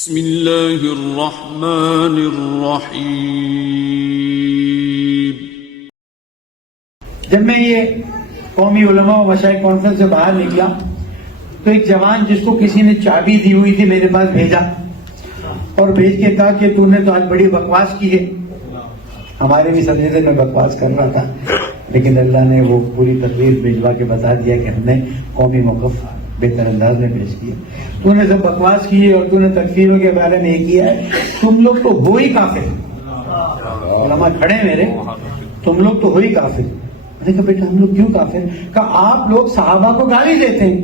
بسم اللہ الرحمن الرحیم۔ جب میں یہ قومی علماء و مشائخ کانفرنس سے باہر نکلا تو ایک جوان جس کو کسی نے چابی دی ہوئی تھی میرے پاس بھیجا اور بھیج کے کہا کہ تو نے تو آج بڑی بکواس کی ہے۔ ہمارے بھی سجدے میں بکواس کر رہا تھا، لیکن اللہ نے وہ پوری تقریر بھیجوا کے بتا دیا کہ ہم نے قومی موقف بہتر انداز میں پیش کیا۔ تو نے جب بکواس کی اور تو نے تکفیروں کے بارے میں یہ کیا ہے، تم لوگ تو ہو ہی کافر۔ علماء کھڑے میرے، تم لوگ تو ہو ہی کافر۔ میں نے کہا بیٹا ہم لوگ کیوں کافر؟ کہا آپ لوگ صحابہ کو گالی دیتے ہیں،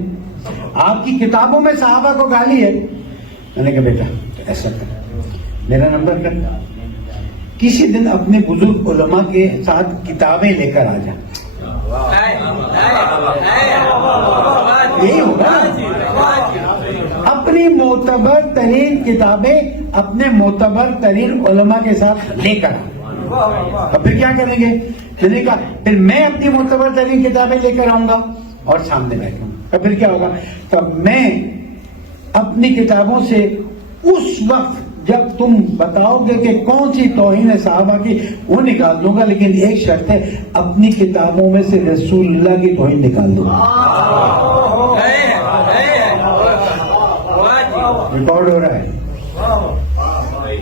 آپ کی کتابوں میں صحابہ کو گالی ہے۔ میں نے کہا بیٹا ایسا کر، میرا نمبر کر، کسی دن اپنے بزرگ علماء کے ساتھ کتابیں لے کر آ جا۔ یہی ہوگا، اپنی معتبر ترین کتابیں اپنے معتبر ترین علماء کے ساتھ لے کر آ۔ اور پھر کیا کریں گے؟ میں نے کہا پھر میں اپنی معتبر ترین کتابیں لے کر آؤں گا اور سامنے بیٹھوں گا۔ پھر کیا ہوگا؟ تب میں اپنی کتابوں سے اس وقت جب تم بتاؤ گے کہ کون سی توہین ہے صحابہ کی وہ نکال دوں گا، لیکن ایک شرط ہے اپنی کتابوں میں سے رسول اللہ کی توہین نکال دوں گا۔ ریکارڈ ہو رہا ہے،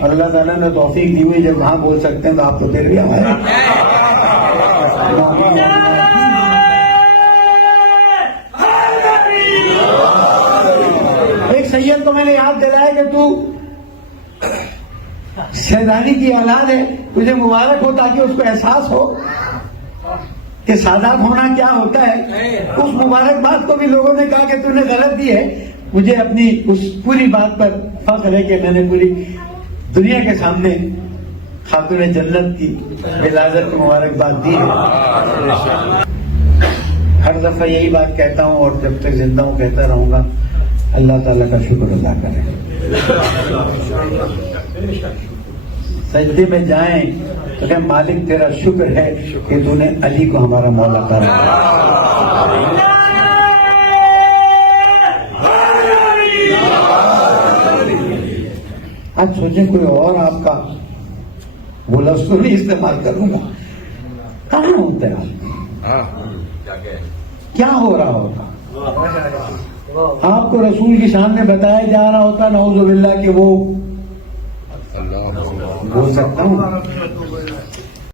اللہ تعالیٰ نے توفیق دی ہوئی، جب وہاں بول سکتے ہیں تو آپ تو پھر بھی ہمارے ایک سید کو میں نے یاد دلایا کہ تو سیدانی کی اولاد ہے، تجھے مبارک ہو تاکہ اس کو احساس ہو کہ سادات ہونا کیا ہوتا ہے۔ اس مبارک بات کو بھی لوگوں نے کہا کہ تو نے غلط دی ہے۔ مجھے اپنی اس پوری بات پر فخر ہے کہ میں نے پوری دنیا کے سامنے خاتون جنت کی ولادت کی مبارکباد دی ہے۔ ہر دفعہ یہی بات کہتا ہوں اور جب تک زندہ ہوں کہتا رہوں گا، اللہ تعالیٰ کا شکر ادا کریں، سجدے میں جائیں تو کہ مالک تیرا شکر ہے کہ تو نے علی کو ہمارا مولا کرا۔ آج سوچیں کوئی اور آپ کا وہ لفظ تو نہیں استعمال کروں گا، کہاں ہوتا ہے آپ کیا ہو رہا ہوتا؟ آپ کو رسول کی شان میں بتایا جا رہا ہوتا نعوذ باللہ کہ وہ بول سکتا ہوں